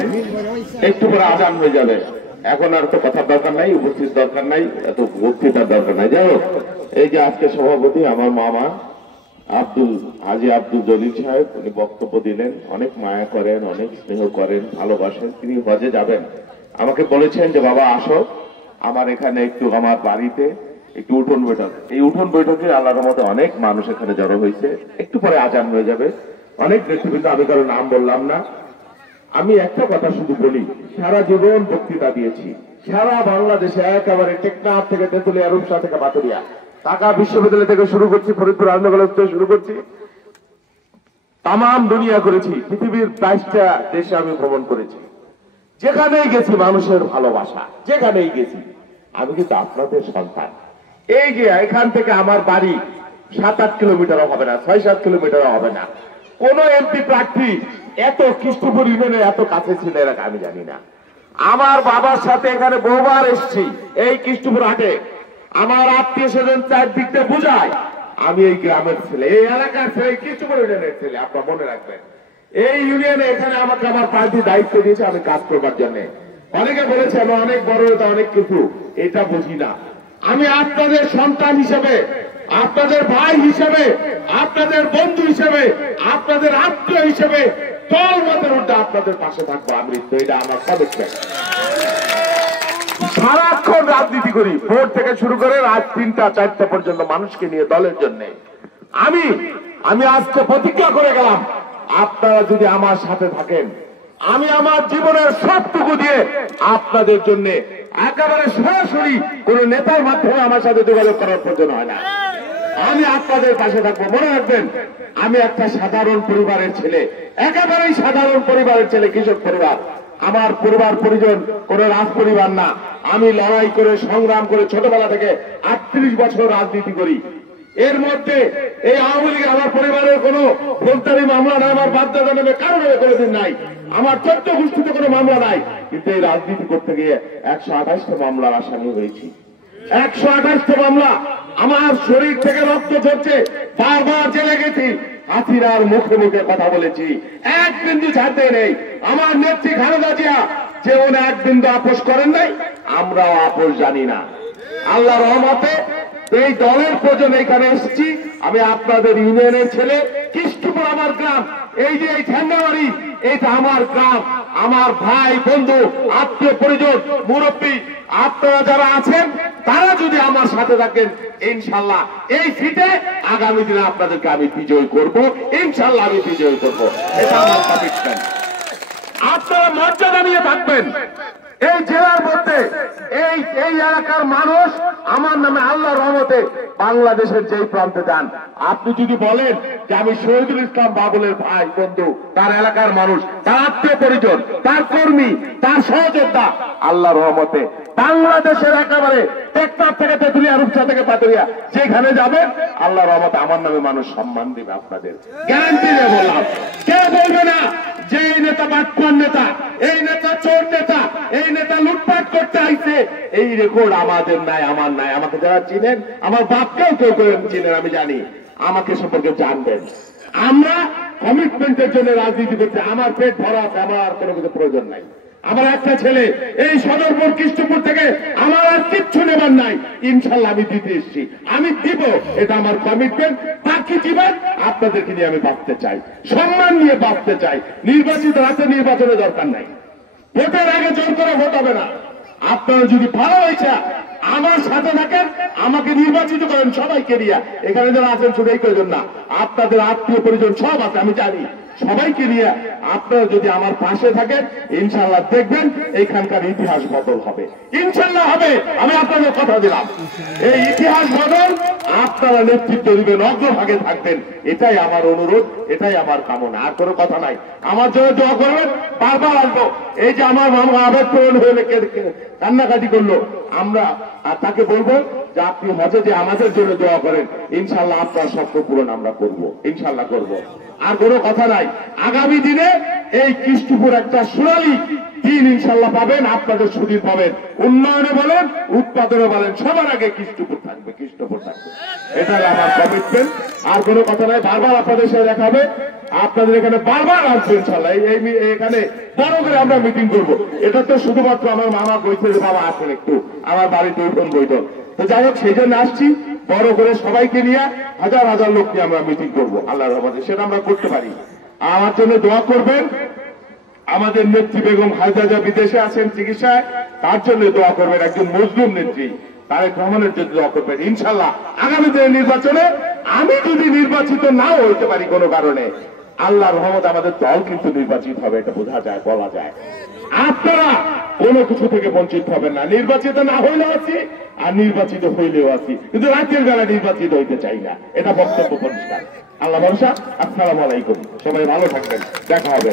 একটু পরে আজান হয়ে যাবে, এখন আর তো কথার দরকার নাই, উপস্থিত দরকার নাই, এত বক্তৃতার দরকার নাই। যাই হোক, এই যে আজকে সভাপতি আমার মামা হাজী আব্দুল জলিল সাহেব, উনি বক্তব্য দিলেন, অনেক মায়া করেন, অনেক স্নেহ করেন, ভালোবাসেন। তিনি হজে যাবেন, আমাকে বলেছেন যে বাবা আসো আমার এখানে একটু, আমার বাড়িতে একটু উঠোন বৈঠক। এই উঠোন বৈঠকে আল্লাহর রহমতে অনেক মানুষ এখানে জড়ো হয়েছে। একটু পরে আজান হয়ে যাবে, অনেক নেতৃবৃন্দ, আমি কারো নাম বললাম না। আমি একটা কথা শুধু বলি, সারা জীবন বক্তৃতা দিয়েছি সারা বাংলাদেশে, একেবারে টেকনাফ থেকে তেঁতুলিয়া, রূপসা থেকে পাতুরিয়া, ঢাকা বিশ্ববিদ্যালয় থেকে শুরু করছি, ফরিদপুর আর্মি কলেজ থেকে শুরু করছি, তামাম দুনিয়া করেছি, পৃথিবীর 22টা দেশে আমি ভ্রমণ করেছি। যেখানেই গেছি মানুষের ভালোবাসা, যেখানেই গেছি। আমি কিন্তু আপনাদের সন্তান। এই যে এখান থেকে আমার বাড়ি 7-8 কিলোমিটারও হবে না, 6-7 কিলোমিটারও হবে না। কোন এমপি প্রার্থী এত কৃষ্ণপুর ইউনিয়নে এত কাছে ছিল এরা আমি জানি না। আমার বাবার সাথে এখানে বহুবার এসেছি, এই কৃষ্ণপুর হাটে। আমার আত্মীয় স্বজন চারদিকটা বুঝায় আমি এই গ্রামের ছেলে, এই এলাকার ছেলে, কৃষ্ণপুর ইউনিয়নের ছেলে। আপনার মনে রাখবেন, এই ইউনিয়নে এখানে আমাকে আমার পার্টি দায়িত্ব দিয়েছে আমি কাজ করবার জন্য। অনেকে বলেছে আমি অনেক বড়, এটা অনেক কিছু, এটা বুঝি না। আমি আপনাদের সন্তান হিসেবে, আপনাদের ভাই হিসেবে, আপনাদের বন্ধু হিসেবে, আপনাদের আত্মীয় হিসেবে দল মতের উল্টা আপনাদের পাশে থাকবো। আমৃত্যু, এটা আমার কমিটমেন্ট। সারাক্ষণ রাজনীতি করি, ভোট থেকে শুরু করে রাত 3টা-4টা পর্যন্ত মানুষকে নিয়ে, দলের জন্য। আমি আজকে প্রতিজ্ঞা করে গেলাম, আপনারা যদি আমার সাথে থাকেন, আমি আমার জীবনের সবটুকু দিয়ে আপনাদের জন্য, একেবারে সরাসরি কোন নেতার মাধ্যমে আমার সাথে যোগাযোগ করার প্রয়োজন হয় না, আমি আপনাদের পাশে থাকবো। মনে রাখবেন, আমি একটা সাধারণ পরিবারের ছেলে, একেবারেই সাধারণ পরিবারের ছেলে, কৃষক পরিবার। আমার পরিবার পরিজন কোন রাজ পরিবার না। আমি লড়াই করে, সংগ্রাম করে ছোটবেলা থেকে 38 বছর রাজনীতি করি। এর মধ্যে এই আওয়ামী লীগের আমার পরিবারের কোন ফৌজদারি মামলা নাই, আমার বাধ্যতা নামে কারো নামে কোনোদিন নাই, আমার 14 গোষ্ঠীতে কোনো মামলা নাই। কিন্তু এই রাজনীতি করতে গিয়ে 128টা মামলার আসামি হয়েছি। 128টা মামলা, আমার শরীর থেকে রক্ত ঝরছে, বারবার জেলে গেছি, হাসিনার মুখে মুখে কথা বলেছি, এক বিন্দু ছাড়তে নেই। আমার নেত্রী খালেদা জিয়া যে উনি এক বিন্দু আপোষ করেন নাই, আমরাও আপোষ জানি না। আল্লাহর রহমতে এই দলের প্রয়োজন এখানে এসেছি। আমি আপনাদের ইউনিয়নের ছেলে, কৃষ্ণপুর আমার গ্রাম, এই যে এই ঠ্যাঙ্গাবাড়ি, এটা আমার গ্রাম, আমার ভাই, বন্ধু, আত্মীয় পরিজন, মুরব্বী, আপনারা যারা আছেন তারা যদি আমার সাথে থাকেন, ইনশাল্লাহ এই সিটে আগামী দিনে আপনাদেরকে আমি বিজয় করব, ইনশাল্লাহ আমি বিজয় করব, এটা আমার কমিটমেন্ট। আপনারা মর্যাদা নিয়ে থাকবেন। এই জেলার মধ্যে এই এলাকার মানুষ আমার নামে আল্লাহর রহমতে বাংলাদেশের যেই প্রান্তে যান, আপনি যদি বলেন যে আমি শহীদুল ইসলাম বাবুলের ভাই, বন্ধু, তার এলাকার মানুষ, তার আত্মীয় পরিজন, তার কর্মী, তার সহযোদ্ধা, আল্লাহর রহমতে বাংলাদেশের একেবারে টেকনাফ থেকে তেঁতুলিয়া, রূপসা থেকে পাতুরিয়া যেখানে যাবেন, আল্লাহর রহমতে আমার নামে মানুষ সম্মান দিবে। আপনাদের গ্যারান্টি দিয়ে বললাম, কেউ বলবে না যে এই নেতা বাটপার নেতা, এই নেতা চোর নেতা, এই নেতা লুটপাট করতে আইছে। এই রেকর্ড আমাদের নাই, আমার নাই। আমাকে যারা চিনেন, আমার বাপকেও কেউ কেউ চিনেন, আমি জানি, আমাকে সম্পর্কে জানবেন। আমরা কমিটমেন্টের জন্য রাজনীতি করতে, আমার পেট ভরা, আমার কোনো কিছু প্রয়োজন নাই। আমার একটা ছেলে এই সদরপুর কৃষ্ণপুর থেকে, আমার আর কিচ্ছু নেবার নাই, ইনশাল্লাহ আমি দিতে এসেছি, আমি দিব, এটা আমার কমিটমেন্ট। বাকি জীবন আপনাদেরকে নিয়ে আমি বাঁচতে চাই, সম্মান নিয়ে বাঁচতে চাই। নির্বাচিত রাতে নির্বাচনের দরকার নাই, ভোটের আগে জোর করে ভোট হবে না। আপনারা যদি ভালো হয়েছে আমার সাথে থাকেন, আমাকে নির্বাচিত করেন, সবাইকে নিয়ে, এখানে যারা আছেন শুধু এই কয়েকজন না, আপনাদের আত্মীয় পরিজন সব আছে, আমি জানি, সবাইকে নিয়ে আপনারা যদি আমার পাশে থাকেন, ইনশাল্লাহ দেখবেন এইখানকার ইতিহাস বদল হবে, ইনশাল্লাহ হবে। আমি আপনাদের কথা দিলাম, এই ইতিহাস বদল আপনারা নেতৃত্ব দিবেন, অগ্রভাগে থাকবেন, এটাই আমার অনুরোধ, এটাই আমার কামনা, আর কোনো কথা নাই। আমার জন্য দোয়া করবেন, বারবার আসবো। এই যে আমার মামা আবেগ পূরণ হয়ে কান্নাকাটি করলো, আমরা তাকে বলবো যে আপনি হজে যে আমাদের জন্য দোয়া করেন, ইনশাল্লাহ আপনার স্বপ্ন পূরণ আমরা করব, ইনশাল্লাহ করব। আর কোনো কথা নাই, আগামী দিনে এই কৃষ্ণপুর একটা সোনালী দিন ইনশাল্লাহ পাবেন, আপনাদের সুদিন পাবেন। উন্নয়নে বলেন, উৎপাদনে বলেন, সবার আগে কৃষ্ণপুর থাকবে, কৃষ্ণপুর থাকবে, এটাই আমার কমিটমেন্ট। আর কোনো কথা নাই, বারবার আপনাদের সাথে দেখা হবে। আপনাদের এখানে বারবার আসবে ইনশাল্লাহ। এখানে বড় করে আমরা মিটিং করব। এটা তো শুধুমাত্র আমার মামা কইছে যে বাবা আসেন একটু আমার বাড়িতে উঠুন বৈঠক। তো যাই হোক, সেই জন্য আসছি, বড় করে সবাইকে নিয়ে হাজার হাজার লোক নিয়ে আমরা মিটিং করবো আল্লাহর রহমতে। সেটা আমরা করতে পারি। আমার জন্য দোয়া করবেন। আমাদের নেত্রী বেগম খালেদা বিদেশে আছেন চিকিৎসায়, তার জন্য দোয়া করবেন। একজন মজলুম নেত্রী, তারেক রহমানের জন্য দোয়া করবেন। ইনশাল্লাহ আগামী দিনের নির্বাচনে আমি যদি নির্বাচিত নাও হইতে পারি কোনো কারণে, আল্লাহর রহমত আমাদের দল কিন্তু নির্বাচিত হবে, এটা বোঝা যায়, বলা যায়। আপনারা কোনো কিছু থেকে বঞ্চিত হবেন না। নির্বাচিত না হইলেও আছি আর নির্বাচিত হইলেও আছি, কিন্তু রাতের বেলা নির্বাচিত হইতে চাই না, এটা বক্তব্য পরিষ্কার। আল্লাহ ভরসা। আসসালামু আলাইকুম, সবাই ভালো থাকবেন, দেখা হবে।